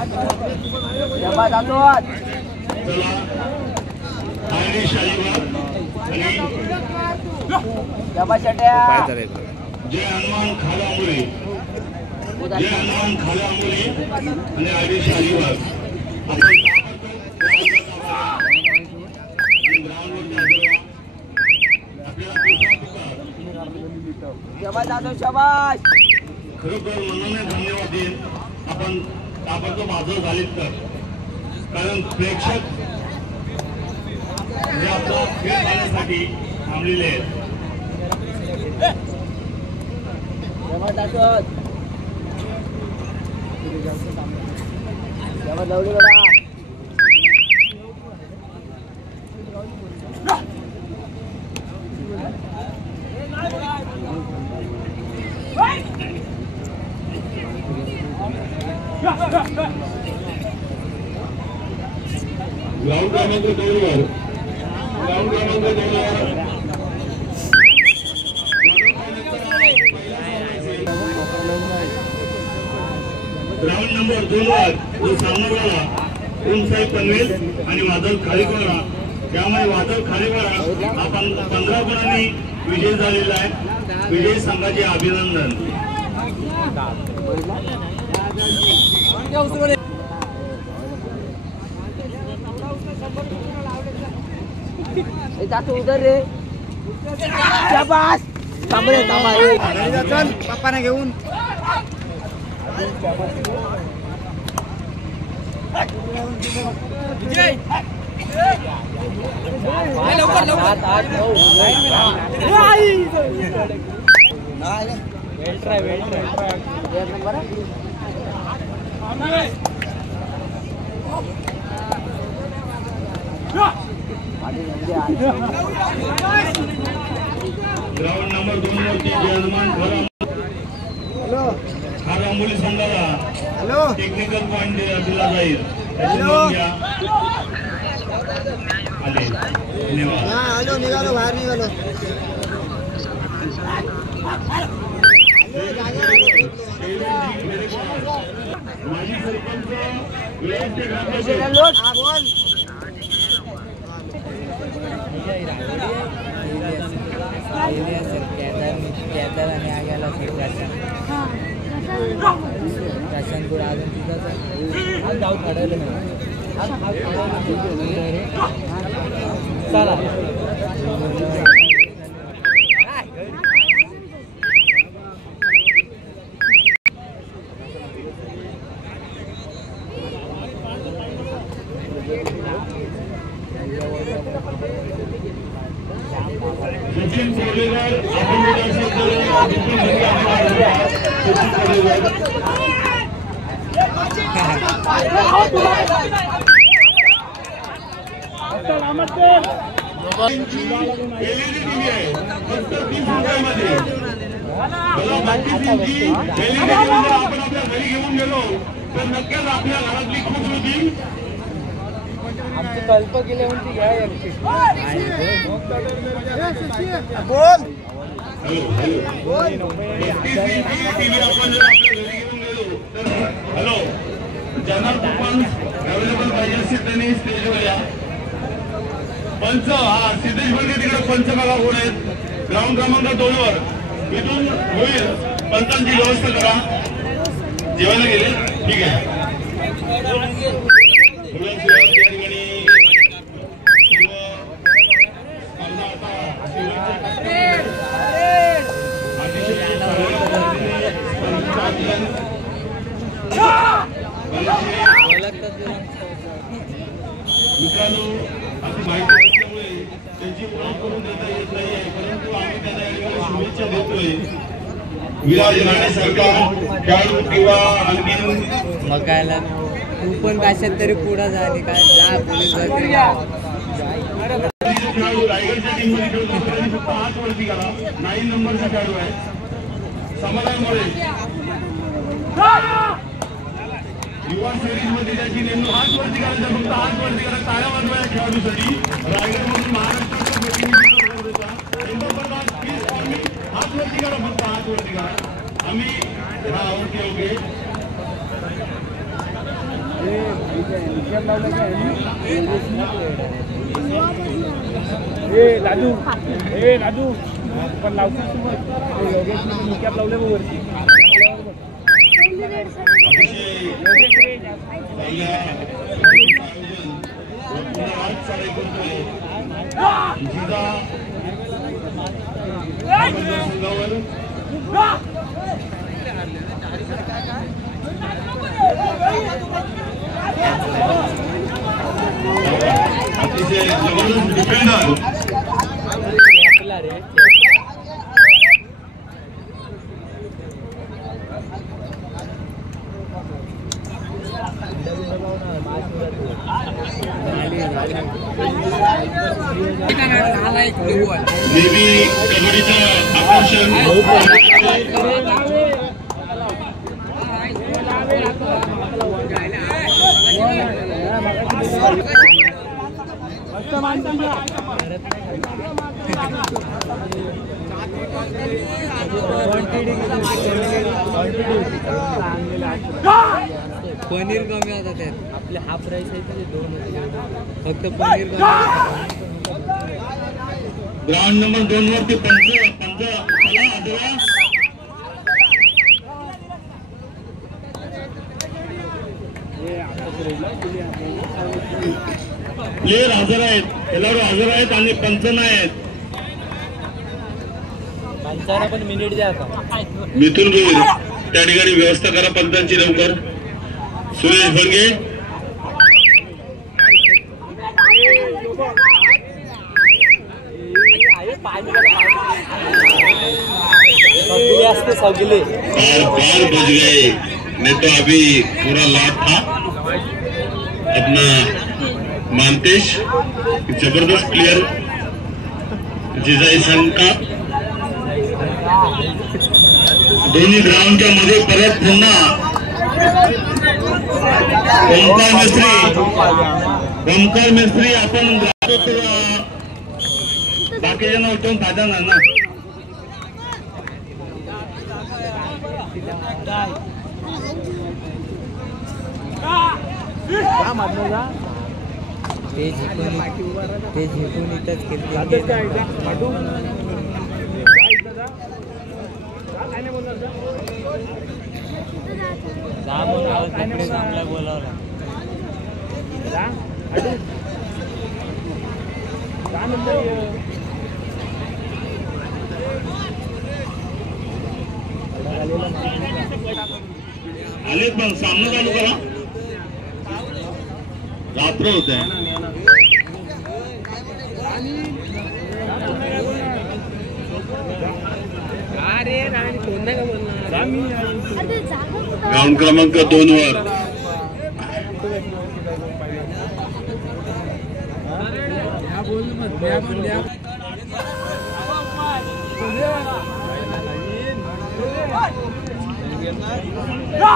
जय हनुमान खाला आंबोली, जय हनुमान खाला आंबोली आणि आयडी शालीवार शाबास खरोखर मनाने धन्यवाद देईन आपण ताबडतोब हजर झालीत तर, कारण प्रेक्षक जे आपला खेळ पाहण्यासाठी थांबलेले आहेत. ग्राउंड क्रमांक 2 वर ग्राउंड नंबर 2 वर जो सामनावाला साहेब पनवेल आणि वादळ खालीपाडा, त्यामुळे वादळ खालीपाडा आपण 15 गुणांनी विजय झालेला आहे. विजय संघाचे अभिनंदन. उधर रे शाबास थांबरे थांबा चल पप्पाने घेऊन विजय लवकर लवकर 8 9 वेल ट्राय नंबर ग्राउंड नंबर 2 वरती जय हनुमान खाला आंबोली संघाला हॅलो टेक्निकल पॉइंट दिला जाईल. आले धन्यवाद. हॅलो निघालो बाहेर निघालो. माजी सरपंच केदार आणि आग्याला शासनपूर अजून तिथं गाव काढायला नाही. चला सचिन कोरेगाव एलईडी टीव्ही आहे फक्त 30 रुपयामध्ये. आपण आपल्या घरी घेऊन गेलो तर नक्कीच आपल्या घरातली खुश होती. आमची कल्प केली म्हणते घ्या बोल टीव्ही आपण जर आपल्या घरी घेऊन गेलो तर हॅलो ज्यांना कुपन अवेलेबल पाहिजे असेल त्यांनी स्टेजवर या. पंच सिद्धेश बर्गे तिकडे पंच बघा कोण आहेत. ग्राउंड क्रमांक 2 वर इथून होईल. पंचांची व्यवस्था करा. जेवायला गेले ठीक आहे. मित्रांनो अशी माहिती असल्यामुळे त्यांची ओळख करून देता येत नाहीये, परंतु आम्ही त्यांना शुभेच्छा देतोय. विराजमानासारखा खेळाडू किंवा आणखी बघायला तू पण कशात तरी पुढे झाली काय जा पोलीस खेळाडू रायगडच्या टीम मध्ये खेळतो. त्यांनी फक्त हात वरती करा. 9 नंबरचा खेळाडू आहे समाधान मोरे. युवा सिरीज मध्ये त्याची नेमणूक. हात वरती करायचा फक्त हात वरती करा. टाळ्या वाजवायला खेळाडूसाठी. रायगडमधून महाराष्ट्राचं प्रतिनिधित्व हात वरती करा फक्त हात वरती करा. आम्ही ओके राजू पण लावतो योगेश कॅप लावले वरती अतिशय जबरदस्त डिफेंडर नेहमी कबड्डीचं आकर्षण पनीर कमी आता त्यात आपले हाफ राईस आहे ते 2 फक्त पनीर कमी ग्राउंड नंबर 2 वरती पंच प्लेयर हजर आहेत, खेळाडू हजर आहेत आणि पंच नाही आहेत. पंचाला पण मिनिट द्या मिथुन गोविल त्या ठिकाणी व्यवस्था करा पंचांची लवकर. सुरेश भडगे सगले बार बज गए, नहीं तो अभी पूरा लॉट था अपना. मानतेश जबरदस्त प्लेयर जिजाई संघ का. दोन्ही ग्राउंडच्या मध्ये परत पुन्हा ओमकार मिस्त्री आपण बाकीच्यांना उठवून फायदा नाही ना. ते जिंकून इथंच केलं बोलावला आले पण सामना चालू करा. रात्र होत आहे. ग्राउंड क्रमांक 2 वर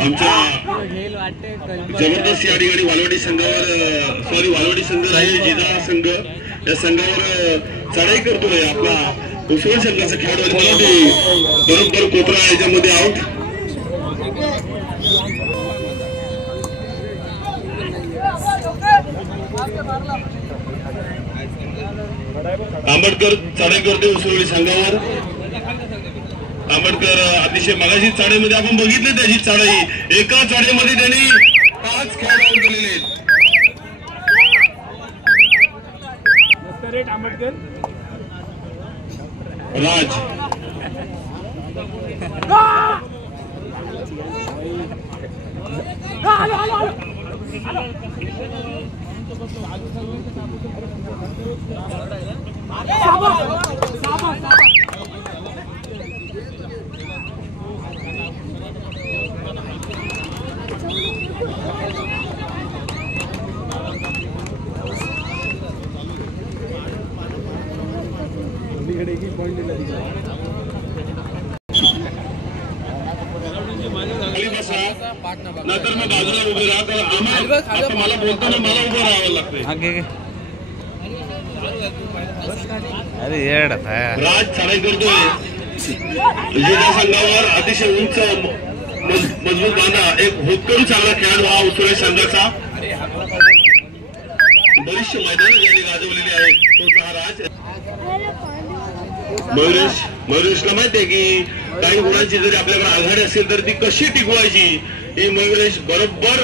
आमच्या जबरदस्त या ठिकाणी वालवाडी संघावर वालवाडी संघ राहील जिल्हा संघ या संघावर चढाई करतोय आपला उसवण संघाचा खेळाडू. मला ते बरोबर कोपरा याच्यामध्ये आउट. आंबेडकर चढाई करतोय उसवळी संघावर. आंबेडकर अतिशय मगाशी चाळीमध्ये आपण बघितले त्याची चढाई. एका चढाईमध्ये त्यांनी 5 खेळाडू आउट केलेले आहेत. आंबेडकर राज नंतर मग बाजूला उभे राहत. मला बोलताना मला उभं राहावं लागतंय. अरे राज चढाई करतोय जिल्हा संघावर. अतिशय उंच मजबूत बांधा. एक होतकरू चांगला खेळाडू हा उसुळे संघाचा. बरीचशी मैदानं ज्यांनी गाजवलेली आहेत तो हा राज. मयुरेशला माहिती आहे की काही गुणांची जरी आपल्याकडे आघाडी असेल तर ती कशी टिकवायची ही मयुरेश बरोबर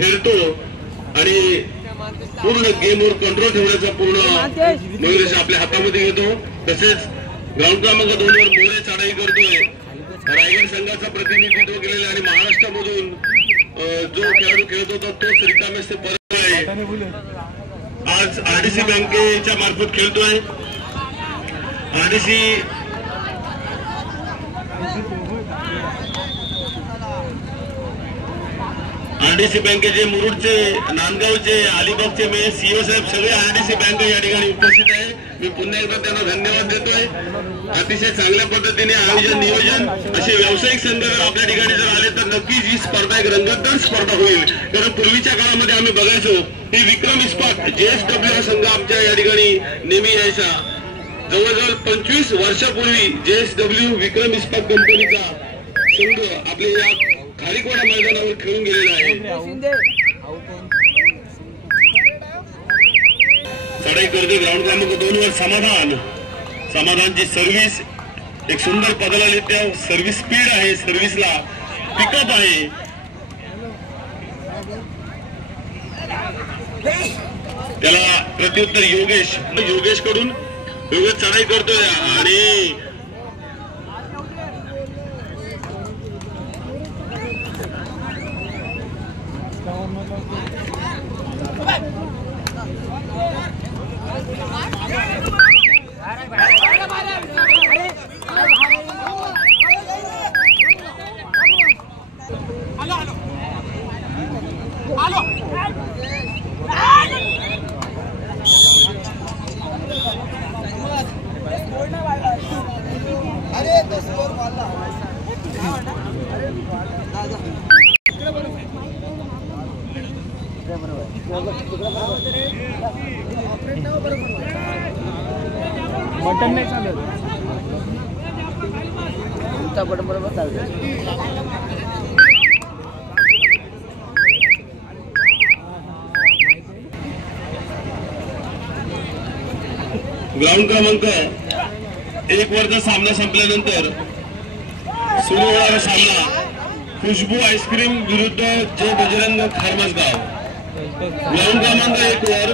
हेरतो आणि पूर्ण गेमवर कंट्रोल ठेवण्याचा पूर्ण मयुरेश आपल्या हातामध्ये घेतो. तसेच ग्राउंड क्रमांक 2 वर मोरे चढाई करतोय. रायगड संघाचं प्रतिनिधित्व केलेलं आणि महाराष्ट्रामधून जो खेळाडू खेळत होता तोच रिकामेश परत आहे. आज आरडीसी बँकेच्या मार्फत खेळतोय. आरडीसी बँकेचे मुरुडचे, नांदगावचे, अलिबागचे मे सीओ साहेब सगळे आरडीसी बँक या ठिकाणी उपस्थित आहे. मी पुन्हा एकदा त्यांना धन्यवाद देतोय. अतिशय चांगल्या पद्धतीने आयोजन नियोजन असे व्यावसायिक संघ जर आपल्या ठिकाणी जर आले तर नक्कीच ही स्पर्धा एक रंगतदार स्पर्धा होईल. कारण पूर्वीच्या काळामध्ये आम्ही बघायचो ही विक्रम इस्पात JSW हा संघ आमच्या या ठिकाणी नेहमी यायचा. जवळजवळ 25 वर्षापूर्वी JSW विक्रम इस्पात कंपनीचा संघ आपल्या या खारीकवाडा मैदानावर खेळून गेलेला आहे. चढाई करते ग्राउंड क्रमांक 2 वर समाधानची सर्व्हिस एक सुंदर पदाला येते. सर्व्हिस स्पीड आहे, सर्व्हिसला पिकअप आहे. त्याला प्रत्युत्तर योगेश कडून चढाई करतोय आणि बटन नाही चालत. बटन बरोबर चालतं. ग्राउंड क्रमांक 1 वरचा सामना संपल्यानंतर सुरू होणारा सामना खुशबू आईस्क्रीम विरुद्ध जय बजरंग खारमसगाव. ग्राउंड क्रमांक 1 वर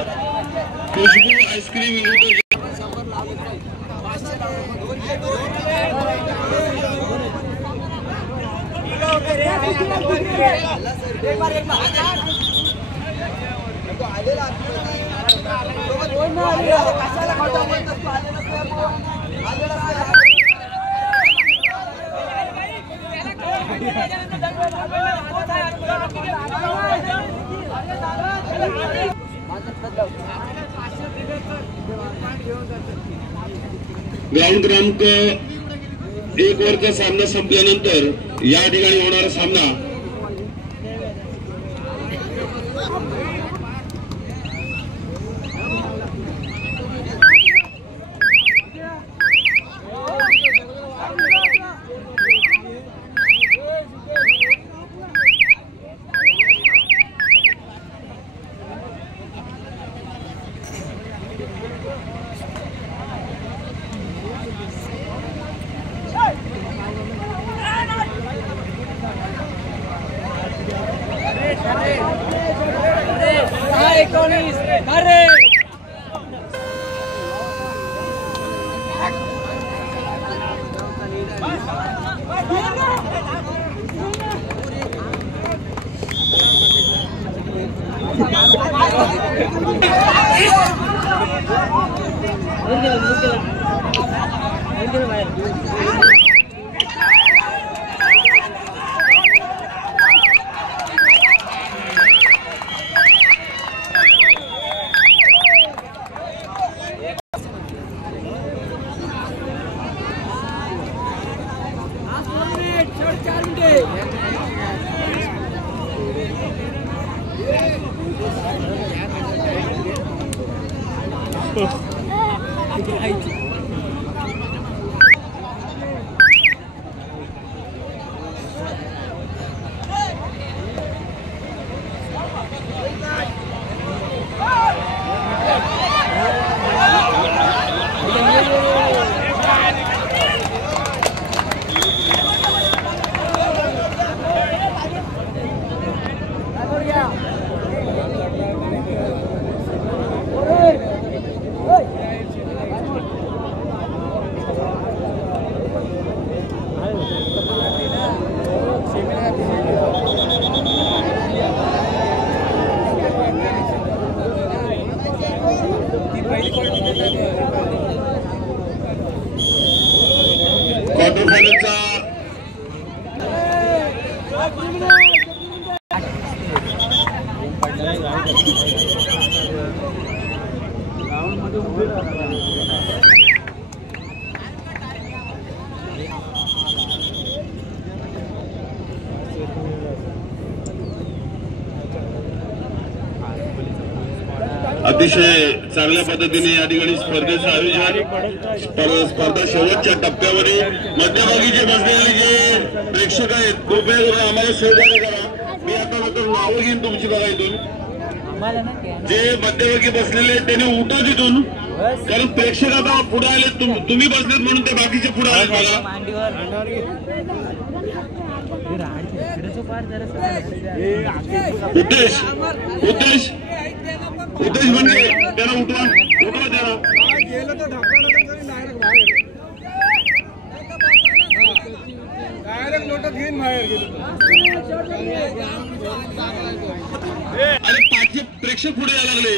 खुशबू आईस्क्रीम विरुद्ध ग्राउंड क्रमांक 1 वरचा सामना संपल्यानंतर या ठिकाणी होणारा सामना क्वार्टर फायनलचा अतिशय चांगल्या पद्धतीने या ठिकाणी स्पर्धेचं आयोजन स्पर्धा शेवटच्या टप्प्यावरील मध्यभागी जे बसलेले जे प्रेक्षक आहेत कृपया करून आम्हाला सहकार्य करा. मी आता नंतर नावं घेईन तुमची बघा इथून. जे मध्यभागी बसलेले आहेत त्यांनी उठा तिथून, कारण प्रेक्षक आता पुढे आले, तुम्ही बसलेत म्हणून ते बाकीचे पुढे आलेत बघा. उद्देश उद्देश उद्देश म्हणजे त्याला उठवा त्याला. गेलं तर ढकललं तरी डायरेक्ट लोटात घेऊन बाहेर गेलो. अरे पाचशे प्रेक्षक पुढे यायला लागले.